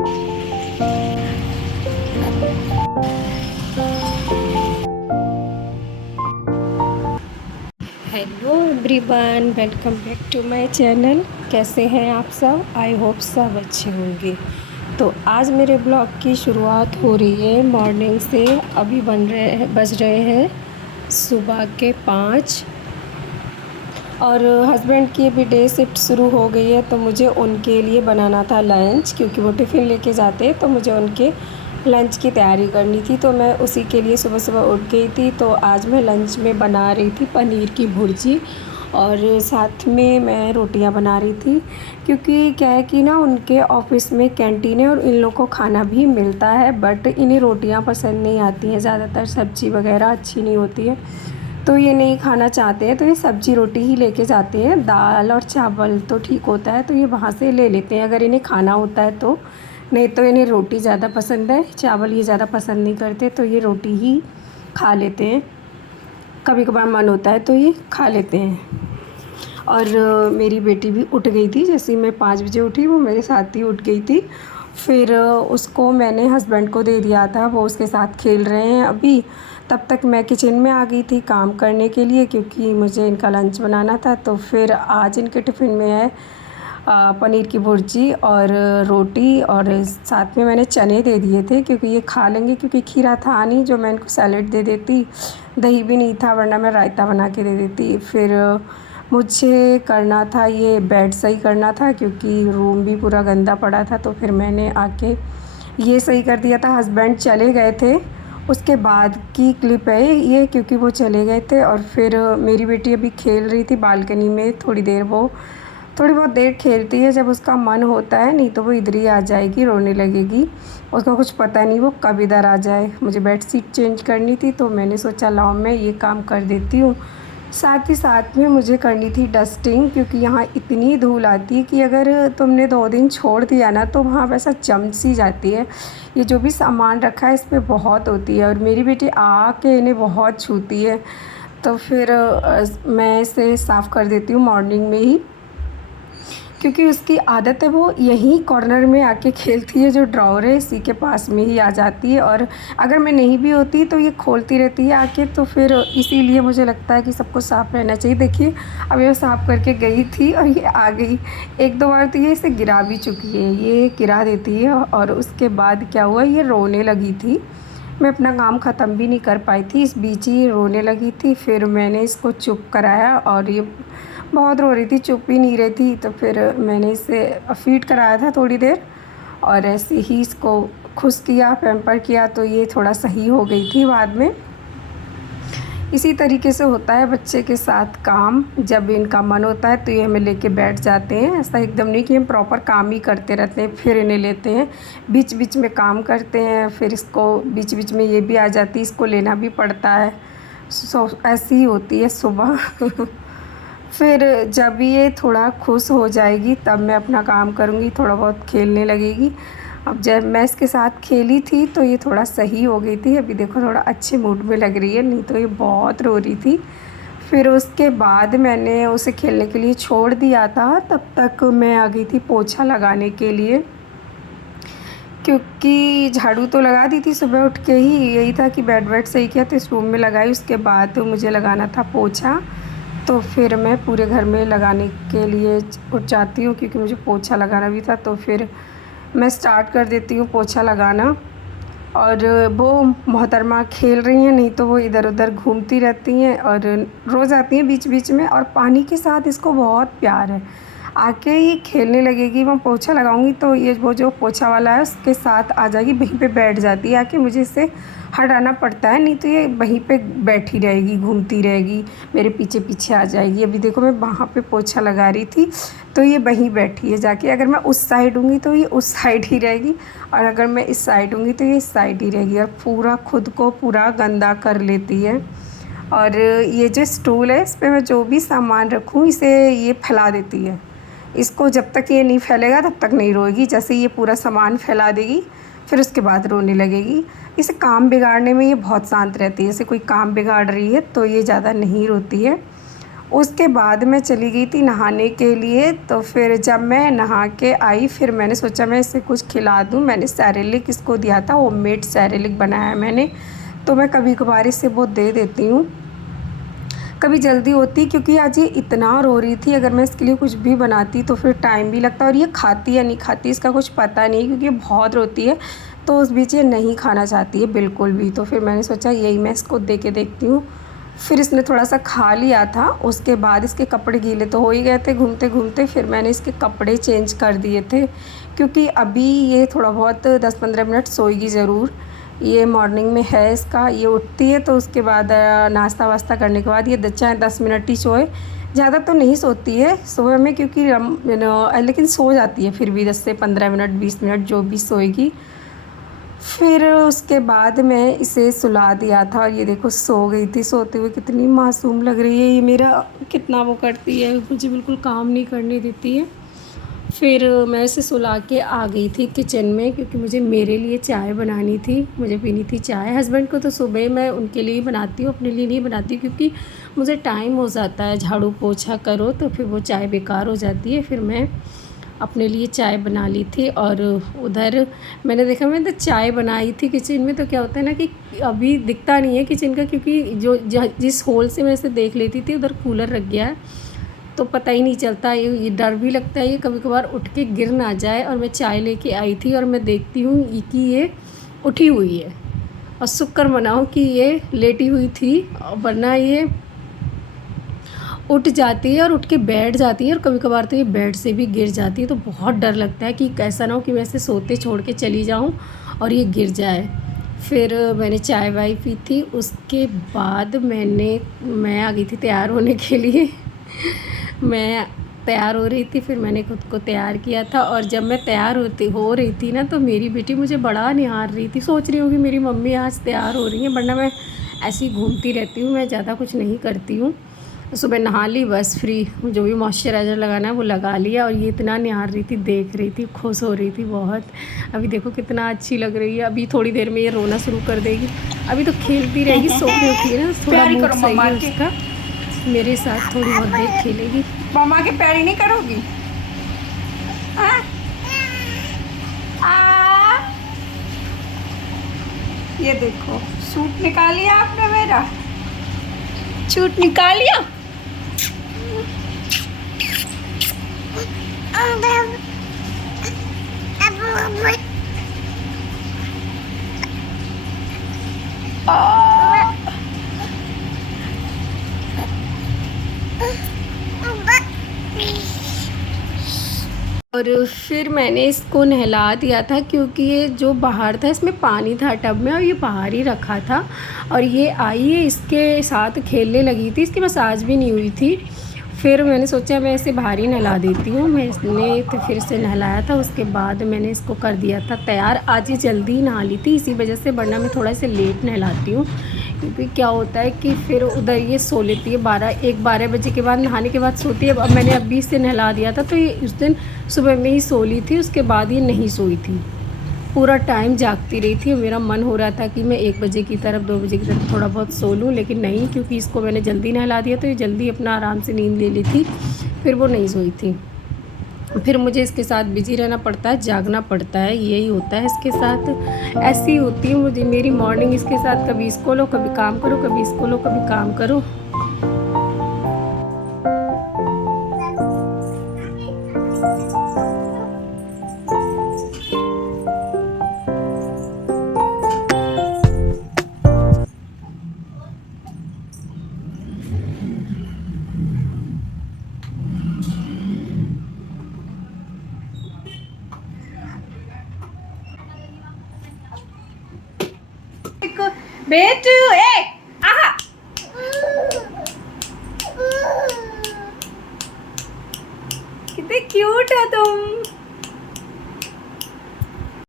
Hello everyone, welcome back to my channel. कैसे हैं आप सब? आई होप सब अच्छे होंगे। तो आज मेरे ब्लॉग की शुरुआत हो रही है मॉर्निंग से। अभी बज रहे हैं सुबह के 5 और हस्बैंड की भी डे शिफ्ट शुरू हो गई है, तो मुझे उनके लिए बनाना था लंच, क्योंकि वो टिफ़िन लेके जाते हैं। तो मुझे उनके लंच की तैयारी करनी थी, तो मैं उसी के लिए सुबह सुबह उठ गई थी। तो आज मैं लंच में बना रही थी पनीर की भुर्जी और साथ में मैं रोटियां बना रही थी, क्योंकि क्या है कि ना उनके ऑफिस में कैंटीन है और इन लोगों को खाना भी मिलता है, बट इन्हें रोटियां पसंद नहीं आती हैं। ज़्यादातर सब्ज़ी वगैरह अच्छी नहीं होती है, तो ये नहीं खाना चाहते हैं, तो ये सब्ज़ी रोटी ही लेके जाते हैं। दाल और चावल तो ठीक होता है, तो ये वहाँ से ले लेते हैं अगर इन्हें खाना होता है तो। नहीं तो इन्हें रोटी ज़्यादा पसंद है, चावल ये ज़्यादा पसंद नहीं करते, तो ये रोटी ही खा लेते हैं। कभी कभार मन होता है तो ये खा लेते हैं। और मेरी बेटी भी उठ गई थी, जैसे ही मैं 5 बजे उठी वो मेरे साथ ही उठ गई थी। फिर उसको मैंने हस्बैंड को दे दिया था, वो उसके साथ खेल रहे हैं अभी। तब तक मैं किचन में आ गई थी काम करने के लिए, क्योंकि मुझे इनका लंच बनाना था। तो फिर आज इनके टिफ़िन में है पनीर की भुर्जी और रोटी, और साथ में मैंने चने दे दिए थे क्योंकि ये खा लेंगे, क्योंकि खीरा था नहीं जो मैं इनको सैलेड दे देती। दही भी नहीं था, वरना मैं रायता बना के दे देती। फिर मुझे करना था ये बेड सही करना था, क्योंकि रूम भी पूरा गंदा पड़ा था। तो फिर मैंने आके ये सही कर दिया था। हस्बैंड चले गए थे, उसके बाद की क्लिप है ये, क्योंकि वो चले गए थे। और फिर मेरी बेटी अभी खेल रही थी बालकनी में थोड़ी देर। वो थोड़ी बहुत देर खेलती है जब उसका मन होता है, नहीं तो वो इधर ही आ जाएगी, रोने लगेगी। उसका कुछ पता नहीं वो कब इधर आ जाए। मुझे बेड शीट चेंज करनी थी, तो मैंने सोचा लाओ मैं ये काम कर देती हूँ। साथ ही साथ में मुझे करनी थी डस्टिंग, क्योंकि यहाँ इतनी धूल आती है कि अगर तुमने 2 दिन छोड़ दिया ना तो वहाँ वैसा जम सी जाती है। ये जो भी सामान रखा है इस पर बहुत होती है, और मेरी बेटी आके इन्हें बहुत छूती है। तो फिर मैं इसे साफ़ कर देती हूँ मॉर्निंग में ही, क्योंकि उसकी आदत है वो यहीं कॉर्नर में आके खेलती है। जो ड्रॉअर है इसी के पास में ही आ जाती है, और अगर मैं नहीं भी होती तो ये खोलती रहती है आके। तो फिर इसीलिए मुझे लगता है कि सबको साफ़ रहना चाहिए। देखिए अभी मैं साफ़ करके गई थी और ये आ गई। 1-2 बार तो ये इसे गिरा भी चुकी है, ये गिरा देती है। और उसके बाद क्या हुआ, ये रोने लगी थी। मैं अपना काम ख़त्म भी नहीं कर पाई थी, इस बीच ही रोने लगी थी। फिर मैंने इसको चुप कराया, और ये बहुत रो रही थी, चुप ही नहीं रही थी। तो फिर मैंने इसे फ़ीड कराया था थोड़ी देर, और ऐसे ही इसको खुश किया, पैम्पर किया, तो ये थोड़ा सही हो गई थी बाद में। इसी तरीके से होता है बच्चे के साथ काम। जब इनका मन होता है तो ये हमें लेके बैठ जाते हैं। ऐसा एकदम नहीं कि हम प्रॉपर काम ही करते रहते हैं फिर इन्हें लेते हैं, बीच बीच में काम करते हैं। फिर इसको बीच बीच में ये भी आ जाती है, इसको लेना भी पड़ता है। ऐसी ही होती है सुबह। फिर जब ये थोड़ा खुश हो जाएगी तब मैं अपना काम करूँगी, थोड़ा बहुत खेलने लगेगी। अब जब मैं इसके साथ खेली थी तो ये थोड़ा सही हो गई थी। अभी देखो थोड़ा अच्छे मूड में लग रही है, नहीं तो ये बहुत रो रही थी। फिर उसके बाद मैंने उसे खेलने के लिए छोड़ दिया था। तब तक मैं आ गई थी पोछा लगाने के लिए, क्योंकि झाड़ू तो लगा दी थी सुबह उठ के ही। यही था कि बेड वेड सही किया तो इस रूम में लगाई, उसके बाद तो मुझे लगाना था पोछा। तो फिर मैं पूरे घर में लगाने के लिए उठ जाती हूँ, क्योंकि मुझे पोछा लगाना भी था। तो फिर मैं स्टार्ट कर देती हूँ पोछा लगाना। और वो मोहतरमा खेल रही हैं, नहीं तो वो इधर उधर घूमती रहती हैं और रोज़ आती हैं बीच बीच में। और पानी के साथ इसको बहुत प्यार है, आके ये खेलने लगेगी। मैं पोछा लगाऊंगी तो ये वो जो पोछा वाला है उसके साथ आ जाएगी, वहीं पे बैठ जाती है आके। मुझे इसे हटाना पड़ता है, नहीं तो ये वहीं पे बैठी रहेगी, घूमती रहेगी, मेरे पीछे पीछे आ जाएगी। अभी देखो मैं वहाँ पे पोछा लगा रही थी तो ये वहीं बैठी है जाके। अगर मैं उस साइड हूँगी तो ये उस साइड ही रहेगी, और अगर मैं इस साइड हूँगी तो ये इस साइड ही रहेगी, और पूरा खुद को पूरा गंदा कर लेती है। और ये जो स्टूल है इस पर मैं जो भी सामान रखूँ इसे ये फैला देती है। इसको जब तक ये नहीं फैलेगा तब तक नहीं रोएगी। जैसे ये पूरा सामान फैला देगी फिर उसके बाद रोने लगेगी। इसे काम बिगाड़ने में ये बहुत शांत रहती है, जैसे कोई काम बिगाड़ रही है तो ये ज़्यादा नहीं रोती है। उसके बाद मैं चली गई थी नहाने के लिए। तो फिर जब मैं नहा के आई फिर मैंने सोचा मैं इसे कुछ खिला दूँ। मैंने सेरेलिक इसको दिया था, होममेड सेरेलिक बनाया मैंने। तो मैं कभी कभार इसे वो दे देती हूँ, कभी जल्दी होती, क्योंकि आज ये इतना रो रही थी। अगर मैं इसके लिए कुछ भी बनाती तो फिर टाइम भी लगता, और ये खाती या नहीं खाती इसका कुछ पता नहीं, क्योंकि ये बहुत रोती है। तो उस बीच ये नहीं खाना चाहती है बिल्कुल भी। तो फिर मैंने सोचा यही मैं इसको दे के देखती हूँ। फिर इसने थोड़ा सा खा लिया था, उसके बाद इसके कपड़े गीले तो हो ही गए थे घूमते घूमते। फिर मैंने इसके कपड़े चेंज कर दिए थे, क्योंकि अभी ये थोड़ा बहुत 10-15 मिनट सोएगी ज़रूर। ये मॉर्निंग में है इसका, ये उठती है तो उसके बाद नाश्ता वास्ता करने के बाद ये चाहे 10 मिनट ही सोए, ज़्यादा तो नहीं सोती है सुबह में, क्योंकि लेकिन सो जाती है फिर भी 10 से 15 मिनट 20 मिनट जो भी सोएगी। फिर उसके बाद मैं इसे सुला दिया था और ये देखो सो गई थी। सोते हुए कितनी मासूम लग रही है, ये मेरा कितना वो करती है, मुझे बिल्कुल काम नहीं करने देती है। फिर मैं इसे सुला के आ गई थी किचन में, क्योंकि मुझे मेरे लिए चाय बनानी थी, मुझे पीनी थी चाय। हस्बैंड को तो सुबह मैं उनके लिए ही बनाती हूँ, अपने लिए नहीं बनाती, क्योंकि मुझे टाइम हो जाता है झाड़ू पोछा करो तो फिर वो चाय बेकार हो जाती है। फिर मैं अपने लिए चाय बना ली थी। और उधर मैंने देखा, मैंने तो चाय बनाई थी किचन में, तो क्या होता है ना कि अभी दिखता नहीं है किचन का, क्योंकि जिस होल से मैं इसे देख लेती थी उधर कूलर रख गया है, तो पता ही नहीं चलता। ये डर भी लगता है ये कभी कभार उठ के गिर ना जाए। और मैं चाय लेके आई थी और मैं देखती हूँ कि ये उठी हुई है, और शुक्र मनाओ कि ये लेटी हुई थी, वरना ये उठ जाती है और उठ के बैठ जाती है। और कभी कभार तो ये बेड से भी गिर जाती है, तो बहुत डर लगता है कि ऐसा ना हो कि मैं इसे सोते छोड़ के चली जाऊँ और ये गिर जाए। फिर मैंने चाय वाय पी थी, उसके बाद मैं आ गई थी तैयार होने के लिए। मैं तैयार हो रही थी, फिर मैंने खुद को तैयार किया था। और जब मैं तैयार हो रही थी ना, तो मेरी बेटी मुझे बड़ा निहार रही थी, सोच रही होगी मेरी मम्मी आज तैयार हो रही है, वरना मैं ऐसी घूमती रहती हूँ, मैं ज़्यादा कुछ नहीं करती हूँ। सुबह नहा ली, बस फ्री, जो भी मॉइस्चराइज़र लगाना है वो लगा लिया। और ये इतना निहार रही थी, देख रही थी, खुश हो रही थी बहुत। अभी देखो कितना अच्छी लग रही है। अभी थोड़ी देर में ये रोना शुरू कर देगी, अभी तो खेलती रहेगी, सो के होती है ना, थोड़ा मूड सही है उसका, मेरे साथ थोड़ी बहुत देर खेलेगी। मामा के पैर ही नहीं करोगी? ये देखो सूट निकाल लिया आपने, मेरा सूट निकाल लिया। और फिर मैंने इसको नहला दिया था, क्योंकि ये जो बाहर था इसमें पानी था टब में, और ये बाहर ही रखा था। और ये आई है, इसके साथ खेलने लगी थी, इसकी मसाज भी नहीं हुई थी। फिर मैंने सोचा मैं इसे बाहर ही नहला देती हूँ। मैंने तो फिर से नहलाया था, उसके बाद मैंने इसको कर दिया था तैयार। आज ये जल्दी ही नहा ली थी इसी वजह से, वरना मैं थोड़ा सा लेट नहलाती हूँ, क्योंकि क्या होता है कि फिर उधर ये सो लेती है 12 बजे के बाद, नहाने के बाद सोती है। अब मैंने अभी से नहला दिया था, तो ये उस दिन सुबह में ही सो ली थी, उसके बाद ये नहीं सोई थी, पूरा टाइम जागती रही थी। मेरा मन हो रहा था कि मैं 1 बजे की तरफ 2 बजे की तरफ थोड़ा बहुत सो लूँ, लेकिन नहीं, क्योंकि इसको मैंने जल्दी नहला दिया, तो ये जल्दी अपना आराम से नींद ले ली थी, फिर वो नहीं सोई थी। फिर मुझे इसके साथ बिजी रहना पड़ता है, जागना पड़ता है, यही होता है इसके साथ, ऐसी होती है मुझे मेरी मॉर्निंग इसके साथ। कभी इसको लो, कभी काम करो, कभी इसको लो, कभी काम करो। बेटू ए आहा, कितने क्यूट हो तुम।